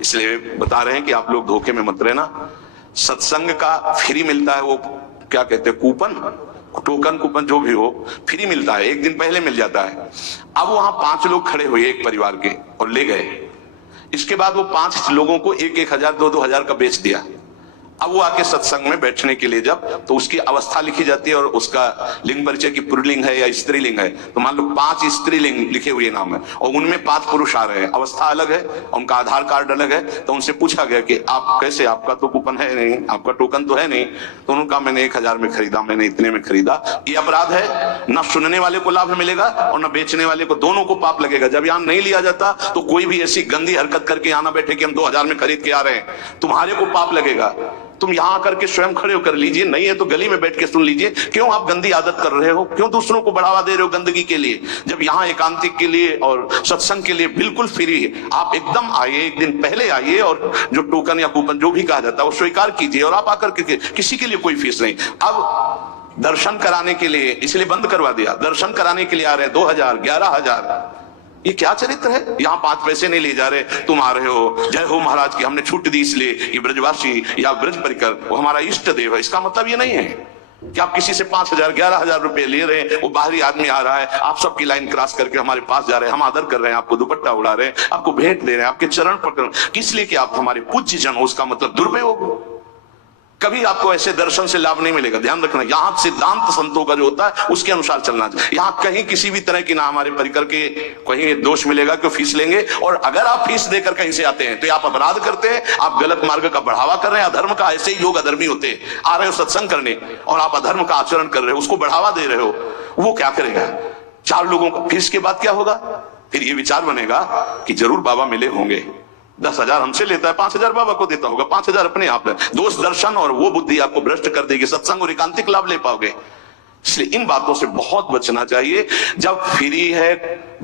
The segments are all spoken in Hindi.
इसलिए बता रहे हैं कि आप लोग धोखे में मत रहना। सत्संग का फ्री मिलता है, वो क्या कहते हैं, कूपन, टोकन, कूपन जो भी हो, फ्री मिलता है, एक दिन पहले मिल जाता है। अब वहां 5 लोग खड़े हुए एक परिवार के और ले गए। इसके बाद वो 5 लोगों को 1-1 हजार 2-2 हजार का बेच दिया। अब वो आके सत्संग में बैठने के लिए जब, तो उसकी अवस्था लिखी जाती है और उसका लिंग परिचय की पुल्लिंग है या स्त्रीलिंग है, तो मान लो 5 स्त्रीलिंग लिखे हुए नाम है और उनमें 5 पुरुष आ रहे हैं, अवस्था अलग है, उनका आधार कार्ड अलग है। तो उनसे पूछा गया कि आप कैसे, आपका तो कूपन है नहीं, आपका टोकन तो है नहीं। तो उन्होंने कहा मैंने 1 हजार में खरीदा, मैंने इतने में खरीदा। ये अपराध है, ना सुनने वाले को लाभ मिलेगा और ना बेचने वाले को, दोनों को पाप लगेगा। जब यहाँ नहीं लिया जाता तो कोई भी ऐसी गंदी हरकत करके यहाँ ना बैठे कि हम 2 हजार में खरीद के आ रहे हैं, तुम्हारे को पाप लगेगा। तुम यहां आकर के स्वयं खड़े होकर लीजिए, नहीं है तो गली में बैठ के सुन लीजिए। क्यों आप गंदी आदत कर रहे हो, क्यों दूसरों को बढ़ावा दे रहे हो गंदगी के लिए, जब यहां एकांतिक के लिए और सत्संग के लिए बिल्कुल फ्री है। आप एकदम आइए, एक दिन पहले आइए और जो टोकन या कूपन जो भी कहा जाता है वो स्वीकार कीजिए और आप आकर के, किसी के लिए कोई फीस नहीं। अब दर्शन कराने के लिए इसलिए बंद करवा दिया, दर्शन कराने के लिए आ रहे हैं 2 हजार 11 हजार, ये क्या चरित्र है। यहाँ 5 पैसे नहीं ले जा रहे, तुम आ रहे हो, जय हो महाराज की हमने छूट दी इसलिए, ये ब्रजवासी या ब्रज परिकर वो हमारा इष्ट देव है। इसका मतलब ये नहीं है कि आप किसी से 5 हजार 11 हजार रुपए ले रहे हैं, वो बाहरी आदमी आ रहा है, आप सबकी लाइन क्रॉस करके हमारे पास जा रहे हैं, हम आदर कर रहे हैं, आपको दुपट्टा उड़ा रहे हैं, आपको भेंट दे रहे हैं, आपके चरण पकड़, किस लिए कि आप हमारे पूज्य जन हो। उसका मतलब दुरुपयोग। कभी आपको ऐसे दर्शन से लाभ नहीं मिलेगा, ध्यान रखना। यहाँ सिद्धांत संतों का जो होता है उसके अनुसार चलना चाहिए। यहाँ कहीं किसी भी तरह की ना हमारे परिकर के कहीं दोष मिलेगा कि फीस लेंगे, और अगर आप फीस देकर कहीं से आते हैं तो आप अपराध करते हैं, आप गलत मार्ग का बढ़ावा कर रहे हैं, अधर्म का। ऐसे ही लोग अधर्मी होते हैं, आ रहे हो सत्संग करने और आप अधर्म का आचरण कर रहे हो, उसको बढ़ावा दे रहे हो, वो क्या करेगा? 4 लोगों का, फिर इसके बाद क्या होगा? फिर ये विचार बनेगा कि जरूर बाबा मिले होंगे, 10 हजार हमसे लेता है, 5 हजार बाबा को देता होगा, 5 हजार अपने आप है। दोष दर्शन और वो बुद्धि आपको भ्रष्ट कर देगी, सत्संग और एकांतिक लाभ ले पाओगे। इसलिए इन बातों से बहुत बचना चाहिए। जब फ्री है,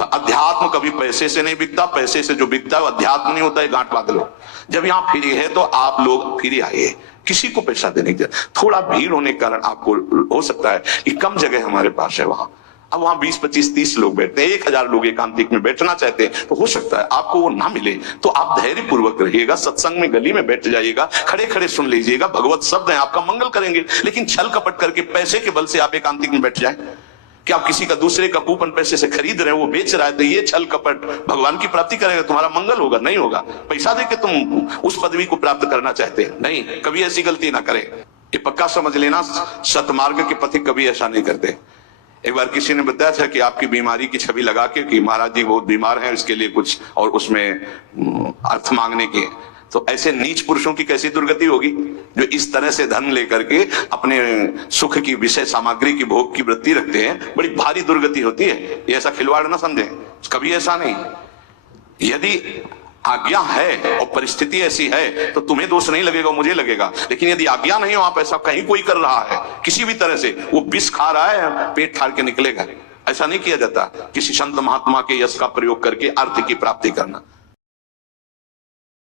अध्यात्म कभी पैसे से नहीं बिकता, पैसे से जो बिकता है अध्यात्म नहीं होता है, गांठ बांध लो। जब यहाँ फ्री है तो आप लोग फ्री आइए, किसी को पैसा देने की। थोड़ा भीड़ होने के कारण आपको हो सकता है कि कम जगह हमारे पास है, वहां अब वहां 20, 25, 30 लोग बैठते हैं, 1 हजार लोग एकांतिक में बैठना चाहते हैं, तो हो सकता है आपको वो ना मिले। तो आप धैर्य पूर्वक रहिएगा, सत्संग में गली में बैठ जाइएगा, खड़े खड़े सुन लीजिएगा, भगवत शब्द है, आपका मंगल करेंगे। लेकिन छल कपट करके पैसे के बल से आप एकांतिक में बैठ जाए, कि आप किसी का दूसरे का कूपन पैसे से खरीद रहे हो, वो बेच रहा है, तो ये छल कपट भगवान की प्राप्ति करेगा, तुम्हारा मंगल होगा? नहीं होगा। पैसा देके तुम उस पदवी को प्राप्त करना चाहते हैं, नहीं, कभी ऐसी गलती ना करें। ये पक्का समझ लेना, सतमार्ग के पथिक कभी ऐसा नहीं करते। एक बार किसी ने बताया था कि आपकी बीमारी की छवि लगा के कि महाराज जी बहुत बीमार हैं, इसके लिए कुछ और उसमें अर्थ मांगने के। तो ऐसे नीच पुरुषों की कैसी दुर्गति होगी जो इस तरह से धन लेकर के अपने सुख की विषय सामग्री की भोग की वृत्ति रखते हैं। बड़ी भारी दुर्गति होती है, ये ऐसा खिलवाड़ ना समझें, कभी ऐसा नहीं। यदि आज्ञा है और परिस्थिति ऐसी है तो तुम्हें दोष नहीं लगेगा, मुझे लगेगा। लेकिन यदि आज्ञा नहीं हो, आप ऐसा कहीं कोई कर रहा है किसी भी तरह से, वो विष खा रहा है, पेट फाड़ के निकलेगा। ऐसा नहीं किया जाता। किसी संत महात्मा के यश का प्रयोग करके अर्थ की प्राप्ति करना।